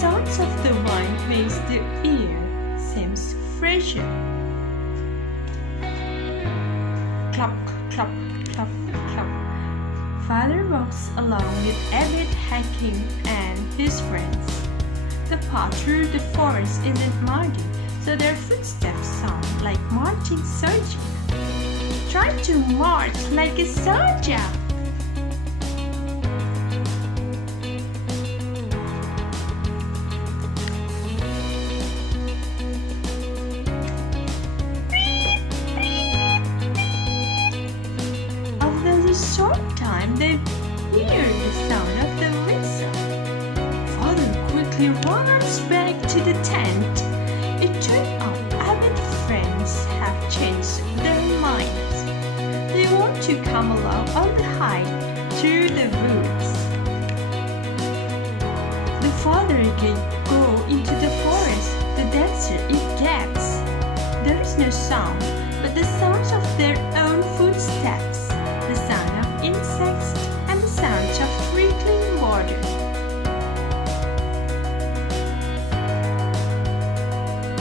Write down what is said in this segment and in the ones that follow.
sounds of the wind makes the ear seems fresher. Clop, clop, clop, clop. Father walks along with Abid, Hakim, and his friends. The path through the forest isn't muddy, so their footsteps sound like marching soldiers. Try to march like a soldier. After a short time, they hear the sound of the whistle. Father quickly runs back to the tent. It turned out Abid's friends have changed their minds. They want to come along on the hike through the woods. The farther they go into the forest, the denser it gets. There is no sound but the sounds of their own footsteps, the sound of insects, and the sounds of trickling water.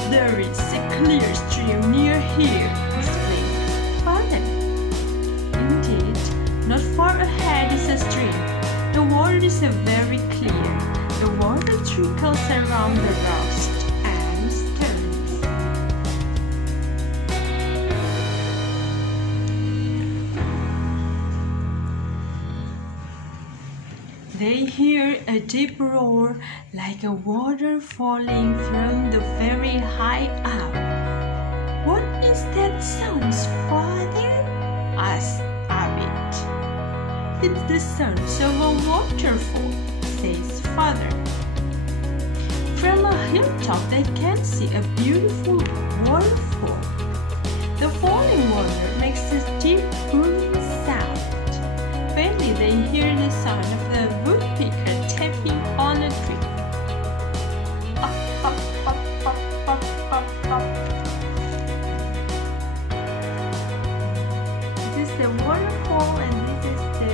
There is a clear stream near here, explained Father. Indeed, not far ahead is a stream. The water is very clear. The water trickles around the rocks and stones. They hear a deep roar like a water falling from the very high up. What is that sound, Father? Asked Abid. It's the sound of a waterfall, says Father. From a hilltop they can see a beautiful waterfall. The falling water makes a deep booming sound. Faintly they hear the sound of the woodpecker tapping on a tree. Up, up, up, up, up, up, up. This is the waterfall and this is the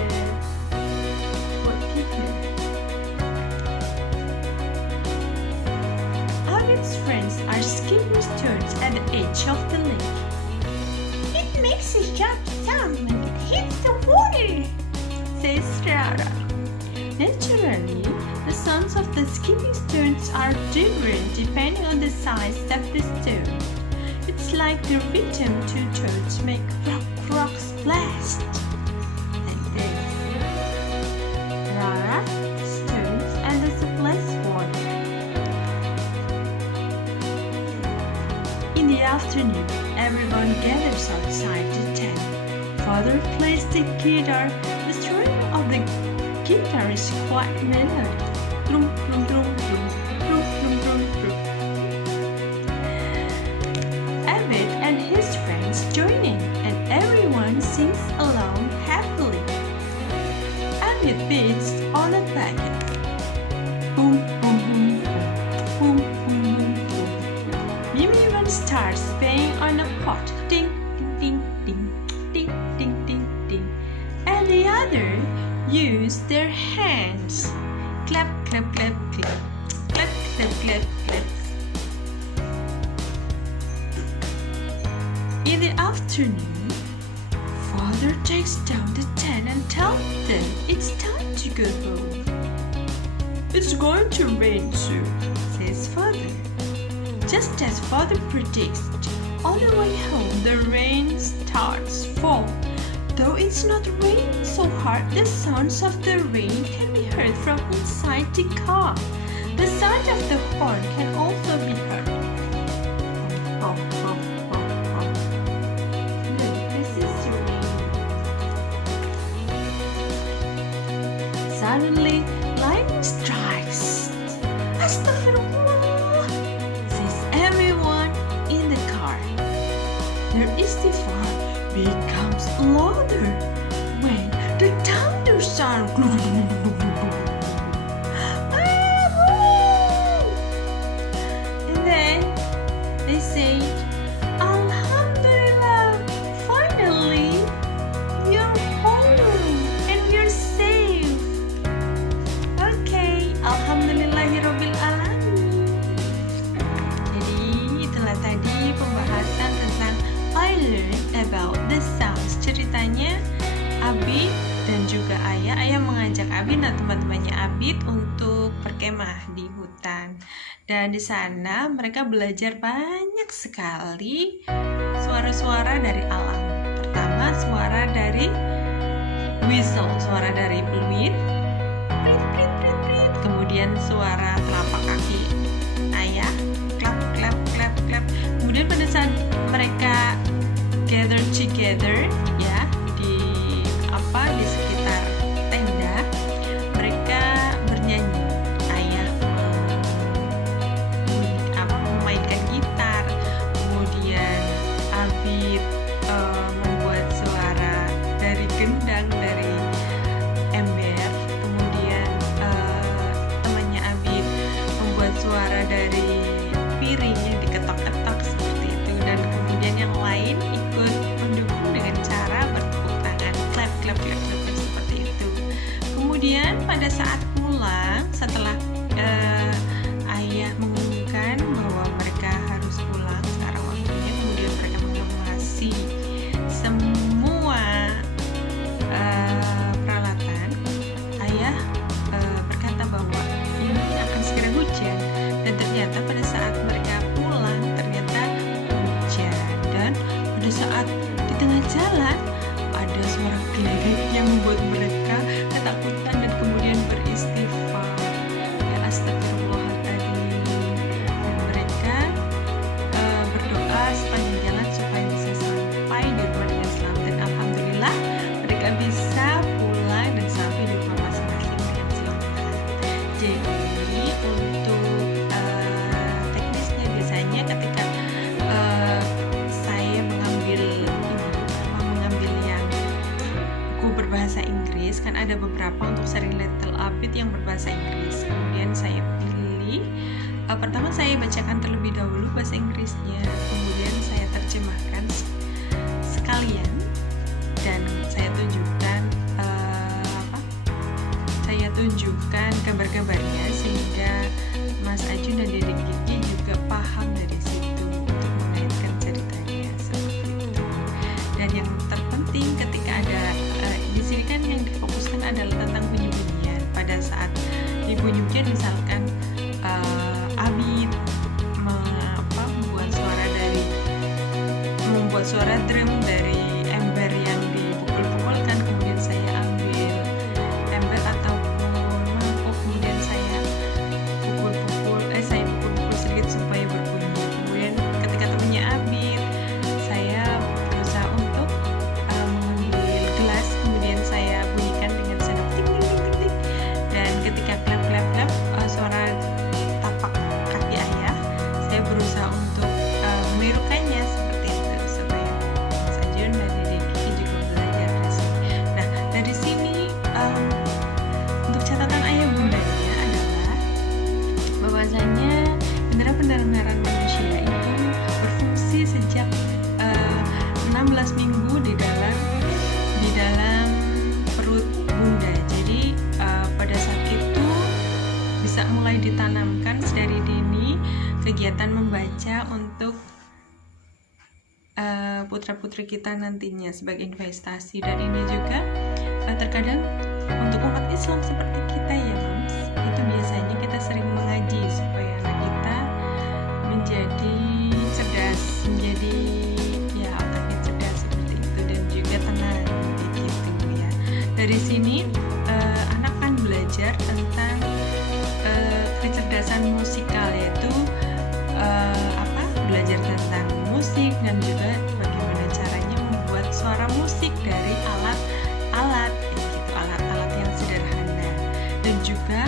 woodpecker. Abid's friends are skipping stones at the edge of the lake. It makes a sharp sound when it hits the water, says Rara. Naturally, the sounds of the skipping stones are different depending on the size of the stone. It's like the rhythm two toads make rock, rock, splash. Like this. Rara, stones, and the splash water. In the afternoon, everyone gathers outside the tent. Father plays the guitar. The string of the guitar is quite melodic. Drum, drum, drum, drum, drum, drum, drum, drum. Abid and his friends join in, and everyone sings along happily. Abid beats on a bagpipe. Boom, boom, boom, boom, boom, boom, boom. Mimi even starts playing on a pot. Ding, ding, ding, ding, ding, ding, ding. And the other use their hands. Clap, clap, clap, clap. Clap, clap, clap, clap. In the afternoon, Father takes down the tent and tells them it's time to go home. It's going to rain soon, says Father. Just as Father predicts, on the way home the rain starts fall. Though it's not raining so hard, the sounds of the rain can be heard from inside the car. The sound of the horn can also be heard. Oh, oh, oh, oh. Look, this is the rain. Suddenly, lightning strikes. Astaghfirullah, says everyone in the car. Their istighfar becomes louder when the thunder sound. And then they say, Alhamdulillah, finally you're home and you're safe. Okay, Alhamdulillahi Rabbil Alamin. Abid dan teman-temannya Abid untuk berkemah di hutan. Dan di sana mereka belajar banyak sekali suara-suara dari alam. Pertama, suara dari whistle, suara dari peluit, prit, prit, prit, prit. Kemudian suara telapak kaki ayah, clap, clap, clap, clap. Kemudian pada saat mereka gather together, ya, di sekitar tenda, mereka bernyanyi. Ayah memainkan gitar, kemudian Abid membuat suara dari gendang, dari ember, kemudian temannya Abid membuat suara dari piring yang diketok-ketok seperti itu, dan kemudian yang lain ikut mendukung dengan cara bertepuk tangan, clap, clap, clap, clap, clap, seperti itu. Kemudian pada saat pulang, setelah ayah mengumumkan bahwa mereka harus pulang sekarang waktunya, kemudian mereka mengemasi semua peralatan. Ayah berkata bahwa ini akan segera hujan, dan ternyata pada saat mereka pulang ternyata hujan. Dan pada saat di tengah jalan ada suara geledek yang membuat mereka ketakutan dan kemudian beristighfar, ya astagfirullahaladzim, dan mereka berdoa sepanjang jalan supaya bisa sampai di rumah dengan selamat. Dan alhamdulillah mereka bisa pulang dan sampai di rumah masing-masing dengan selamat. Jadi untuk teknisnya biasanya ketika saya mengambil yang buku berbahasa Inggris, kan ada beberapa untuk seri Little Abid yang berbahasa Inggris. Kemudian saya pilih, pertama saya bacakan terlebih dahulu bahasa Inggrisnya, kemudian saya terjemahkan sekalian, dan saya tunjukkan gambar-gambarnya sehingga Mas Ajun dan Dedek Kiki juga paham dari situ untuk mengaitkan ceritanya seperti itu. Dan yang terpenting ketika ada di sini kan yang difokuskan adalah tentang bunyi-bunyian. Pada saat dibunyikan misalkan Abid membuat suara drum dari ember yang dipukul-pukulkan, kemudian saya ambil ember ataupun mangkuk, kemudian saya pukul-pukul sedikit supaya berbunyi. Kemudian ketika temannya Abid, saya berusaha untuk mengambil gelas, kemudian saya bunyikan dengan sendok tik tik tik tik. Dan ketika klap klap klap suara tapak kaki ayah, saya berusaha untuk menirukannya seperti itu supaya Mas Ajun dan Dedek Kiki juga belajar dari sini. Nah, dari sini untuk catatan ayah bundanya adalah bahwasanya indera pendengaran manusia itu berfungsi sejak 16 minggu di dalam perut bunda. Jadi pada saat itu bisa mulai ditanamkan sedari dini kegiatan membaca untuk putra-putri kita nantinya sebagai investasi. Dan ini juga terkadang untuk umat Islam seperti kita ya Moms, itu biasanya kita sering mengaji supaya anak kita menjadi cerdas, menjadi ya otaknya cerdas seperti itu, dan juga tenang gitu ya. Dari sini anak kan belajar tentang kecerdasan musikal, yaitu belajar tentang musik dan juga bagaimana caranya membuat suara musik dari alat-alat yang sederhana, dan juga